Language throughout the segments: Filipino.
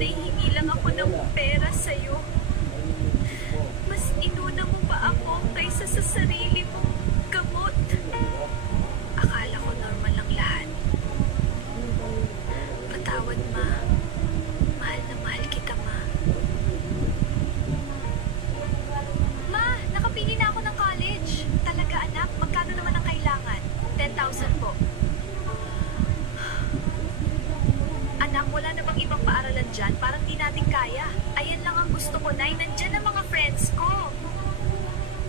nahihingi lang ako ng pera sa'yo. Mas inuna mo pa ako kaysa sa sarili mong gamot. Akala ko normal lang lahat. Patawad, Ma. Mahal na mahal kita, Ma. Ma, nakapili na ako ng college. Talaga, anak? Magkano naman ang kailangan? 10,000 po. Anak, wala na bang ibang paaralan dyan? Parang di natin kaya. Ayan lang ang gusto ko, Nay. Nandyan ang mga friends ko.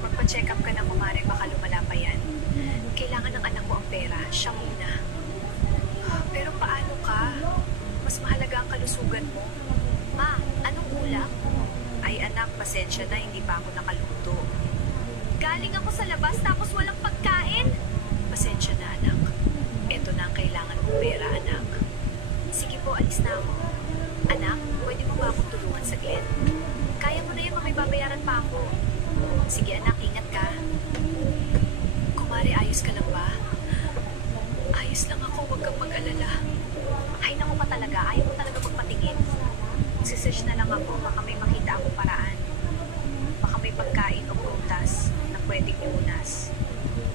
Magpa-check up ka na, kumare. Baka lumala pa yan. Kailangan ng anak ko ang pera. Siya muna. Pero paano ka? Mas mahalaga ang kalusugan mo. Ma, anong ulam? Ay anak, pasensya na. Hindi pa ako nakaluto. Galing ako sa labas tapos walang pagkain. Pasensya na, anak. Ito na ang kailangan mong pera, anak. Sige po, alis na ako. Anak, pwede mo ba akong tulungan saglit? Kaya mo na yan, may babayaran pa ako. Sige anak, ingat ka. Kumare, ayos ka lang ba? Ayos lang ako, huwag kang mag-alala. Ay naku pa talaga, ayaw mo talaga magpatingin. Magsisearch na lang ako, baka may makita akong paraan. Baka may pagkain o prutas na pwedeng iunas.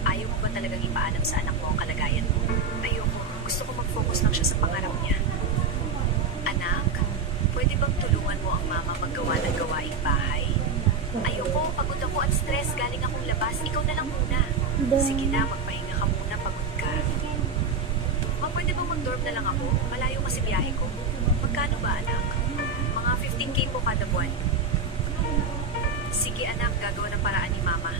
Ayaw mo ba talagang ipaalam sa anak mo ang kalagayan mo? Ayoko, gusto ko mag-focus lang siya sa pangarap niya. Anak, pwede bang tulungan mo ang mama maggawa ng gawaing bahay? Ayoko, pagod ako at stress, galing akong labas, ikaw na lang muna. Sige na, magpahinga ka muna, pagod ka. Ma, pwede bang mag-dorm na lang ako? Malayo kasi biyahe ko. Magkano ba, anak? Mga 15K po kada buwan. Sige anak, gagawa ng paraan ni mama.